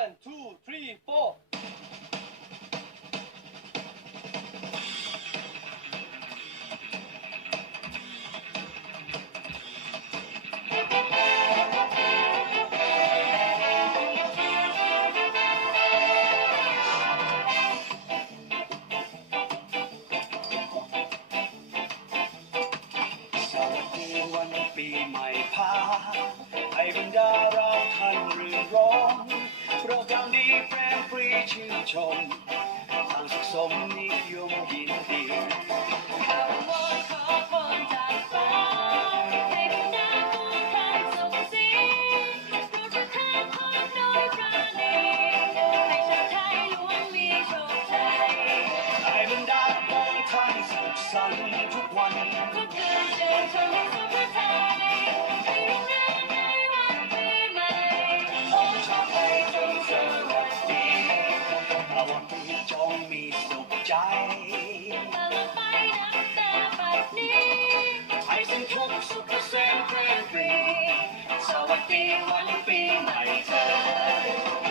one two three four สวัสดีวันปีใหม่พาให้บรรดาเรา รีชื่นชมทางสุขสมนิยมยินดี ขบวนขอพรจากฟ้าให้บรรดาผู้คนสุขสีโปรดประทานพรโดยปราณีให้ชาติไทยล้วนมีโชคชัย ให้บรรดาปวง ใจตลอดไปนับแต่บัดนี้ให้สิ้นทุกข์สุขเกษมเพลงปรีสวัสดีวันปีใหม่เธอโอ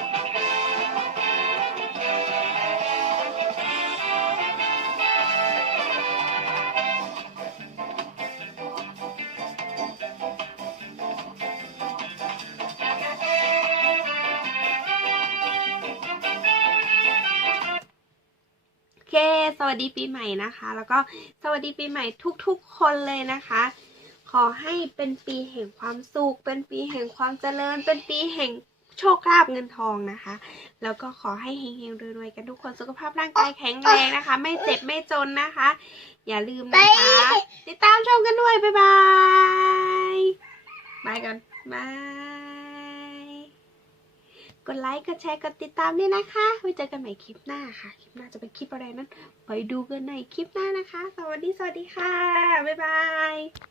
เค สวัสดีปีใหม่นะคะ แล้วก็สวัสดีปีใหม่ทุกๆคนเลยนะคะ ขอให้เป็นปีแห่งความสุข เป็นปีแห่งความเจริญ เป็นปีแห่งโชคลาภเงินทองนะคะ แล้วก็ขอให้เฮงๆรวยๆกันทุกคน สุขภาพร่างกายแข็งแรงนะคะ ไม่เจ็บไม่จนนะคะ อย่าลืมนะคะ ติดตามชมกันด้วย บ๊ายบาย บายกันบาย กดไลค์ กดแชร์ กดติดตามด้วยนะคะ ไว้เจอกันใหม่คลิปหน้าค่ะ คลิปหน้าจะเป็นคลิปอะไรนั้น ไปดูกันในคลิปหน้านะคะ สวัสดี สวัสดีค่ะ บ๊ายบาย